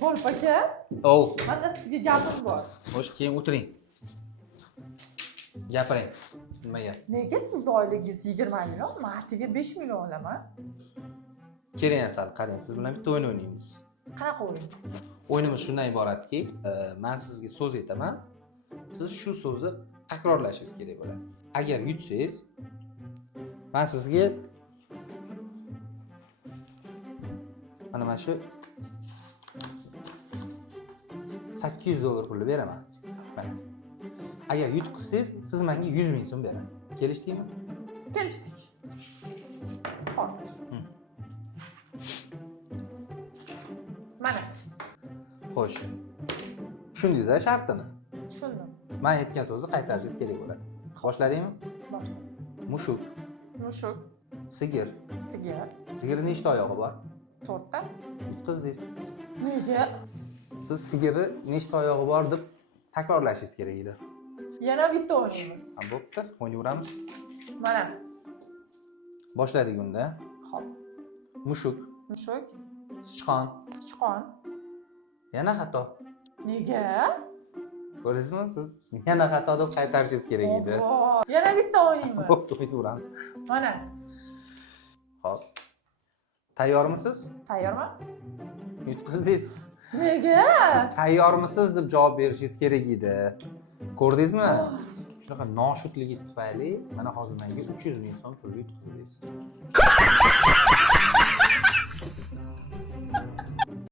Bo'lib aka. Menda sizga gapim bor. Xo'sh, keyin o'tiring. Gapiring. Nima gap? Nega siz oyligingiz 20 million, martiga 5 million olaman? Keling asal, qarang, siz bilan bitta o'yin o'ynaymiz. Qanaqa o'yin? O'yinimiz shundan iboratki, men sizga so'z aytaman. Siz shu so'zni takrorlashingiz kerak bo'ladi. Agar yutsangiz, men sizga mana shu $800 pulni beraman. Mana. Agar yutqizsangiz, siz menga 100 ming so'm berasiz. Kelishdikmi? Kelishdik. Hozir. Mana. Xo'sh. Tushundingiz-a shartini? Tushundim. Men aytgan so'zni qaytarishingiz kerak bo'ladi. Boshladingmi? Boshla. Mushuk, Mushuk, sigir. sigir, Sigirning nechta oyog'i bor? 4 ta. Yutqizdingiz. Nega? Siz sigiri nechta oyog'i bor deb takrorlashingiz kerak edi. Yana bitta o'ynaymiz. Ha, bo'pti, o'ynayveramiz. Mana. Boshladik unda. Xo'p. Mushuk, Mushuk, sichqon. sichqon. Yana xato. Nega? Ko'rdingizmi? Siz yana xato deb qaytarishingiz kerak edi. Oho. Yana bitta o'ynaymiz. Bo'pti, o'ynayveramiz. Mana. Xo'p. Tayyormisiz? Tayyorman? Yutqizdingiz. Nega? Siz tayyormisiz deb javob berishingiz kerak edi. Ko'rdingizmi? Shunaqa noshudligingiz tufayli mana hozir menga 300 ming so'm pul yutqizdingiz.